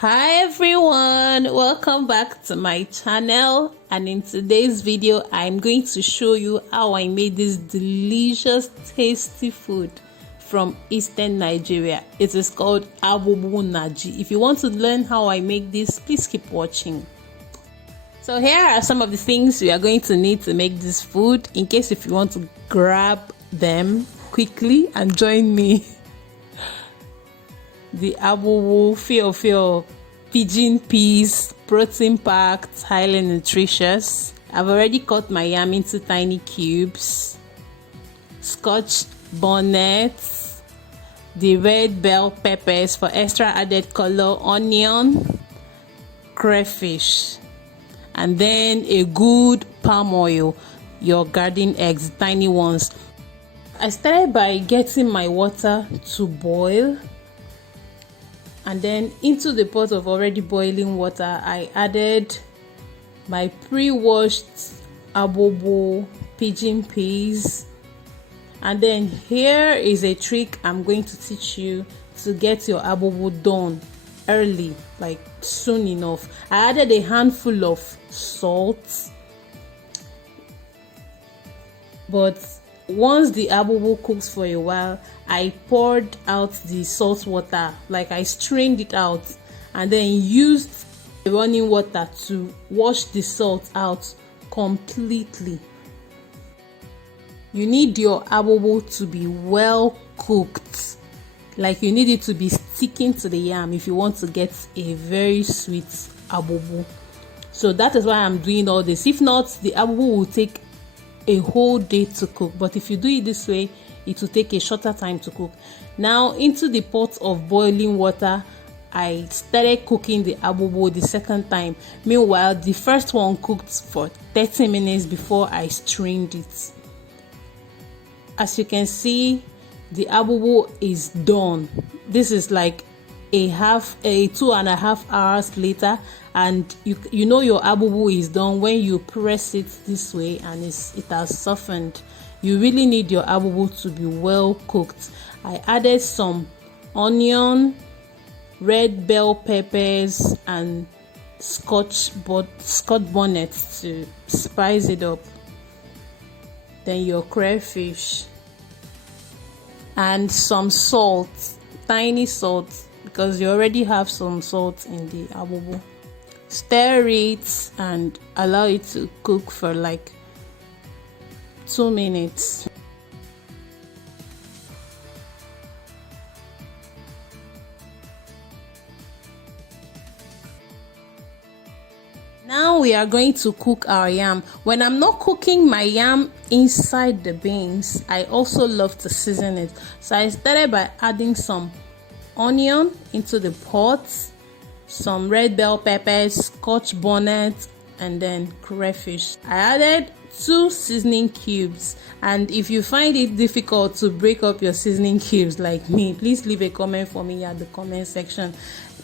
Hi everyone, welcome back to my channel, and in today's video I'm going to show you how I made this delicious tasty food from eastern Nigeria. It is called Agbugbu Naji. If you want to learn how I make this, please keep watching. So here are some of the things we are going to need to make this food, in case if you want to grab them quickly and join me. The Agbugbu feel pigeon peas, protein packed, highly nutritious. I've already cut my yam into tiny cubes. Scotch bonnet, the red bell peppers for extra added color, onion, crayfish, and then a good palm oil, your garden eggs, tiny ones. I started by getting my water to boil, and then into the pot of already boiling water I added my pre-washed Agbugbu pigeon peas. And then here is a trick I'm going to teach you to get your Agbugbu done early, like soon enough. I added a handful of salt, but once the Agbugbu cooks for a while, I poured out the salt water, like I strained it out, and then used the running water to wash the salt out completely. You need your Agbugbu to be well cooked, like you need it to be sticking to the yam if you want to get a very sweet Agbugbu. So that is why I'm doing all this. If not, the Agbugbu will take a whole day to cook, but if you do it this way, it will take a shorter time to cook. Now into the pot of boiling water I started cooking the Agbugbu the second time. Meanwhile, the first one cooked for 30 minutes before I strained it. As you can see, the Agbugbu is done. This is like a 2.5 hours later, and you know your Agbugbu is done when you press it this way and it has softened. You really need your Agbugbu to be well cooked. I added some onion, red bell peppers, and scotch bonnet to spice it up. Then your crayfish and some salt, tiny salt, because you already have some salt in the Agbugbu. Stir it and allow it to cook for like 2 minutes. Now we are going to cook our yam. When I'm not cooking my yam inside the beans, I also love to season it. So I started by adding some onion into the pot, some red bell peppers, scotch bonnet, and then crayfish. I added 2 seasoning cubes, and if you find it difficult to break up your seasoning cubes like me, please leave a comment for me at the comment section.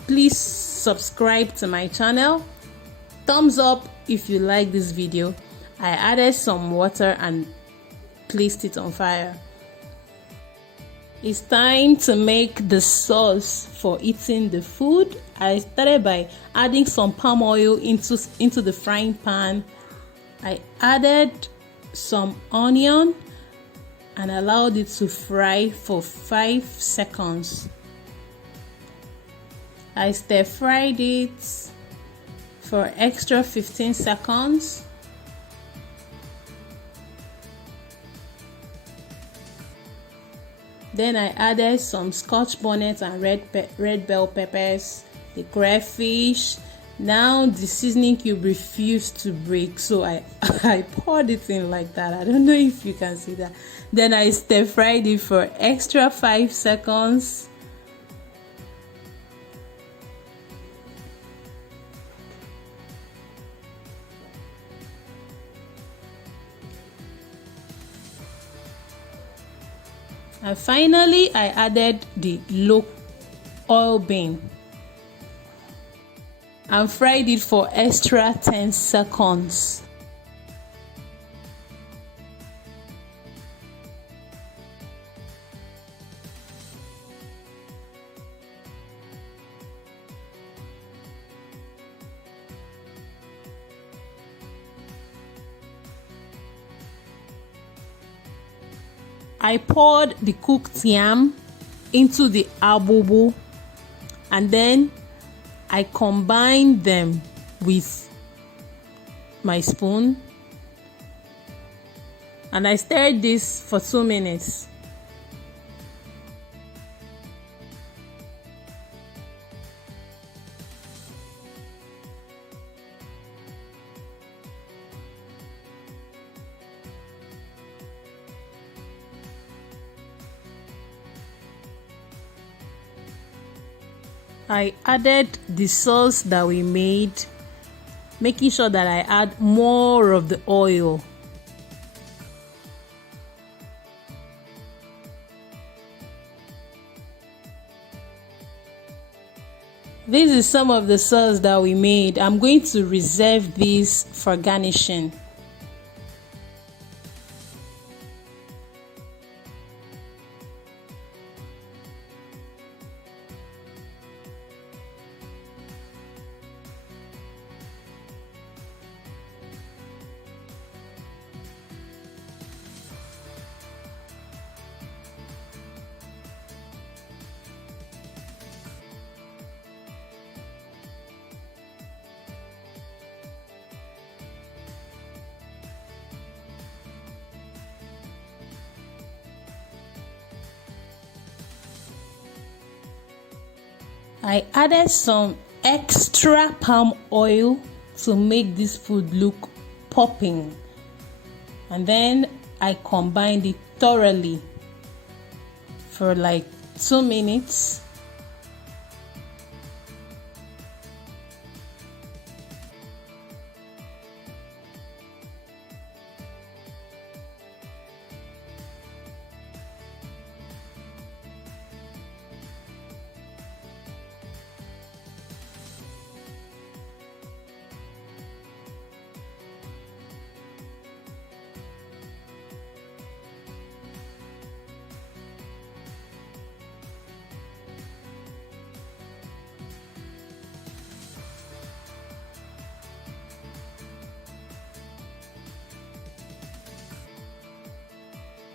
Please subscribe to my channel. Thumbs up if you like this video. I added some water and placed it on fire. It's time to make the sauce for eating the food. I started by adding some palm oil into the frying pan. I added some onion and allowed it to fry for 5 seconds. I stir fried it for extra 15 seconds. Then I added some scotch bonnet and red bell peppers, the crayfish. Now the seasoning cube refused to break, so I poured it in like that. I don't know if you can see that. Then I stir fried it for extra 5 seconds. And finally, I added the low oil bean and fried it for extra 10 seconds. I poured the cooked yam into the agbugbu, and then I combined them with my spoon, and I stirred this for 2 minutes. I added the sauce that we made, making sure that I add more of the oil. This is some of the sauce that we made. I'm going to reserve this for garnishing. I added some extra palm oil to make this food look popping, and then I combined it thoroughly for like 2 minutes.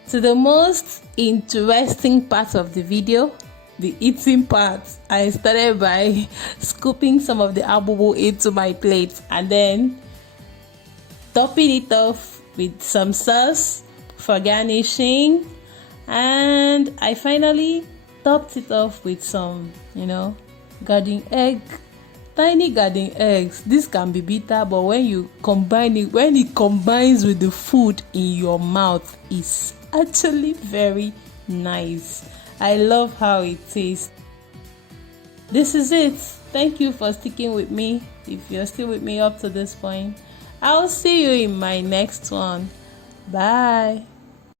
To the most interesting part of the video, the eating part. I started by scooping some of the agbugbu into my plate and then topping it off with some sauce for garnishing, and I finally topped it off with some, garden egg. Tiny garden eggs. This can be bitter, but when you combine it, when it combines with the food in your mouth, it's actually very nice. I love how it tastes. This is it. Thank you for sticking with me. If you're still with me up to this point, I'll see you in my next one. Bye.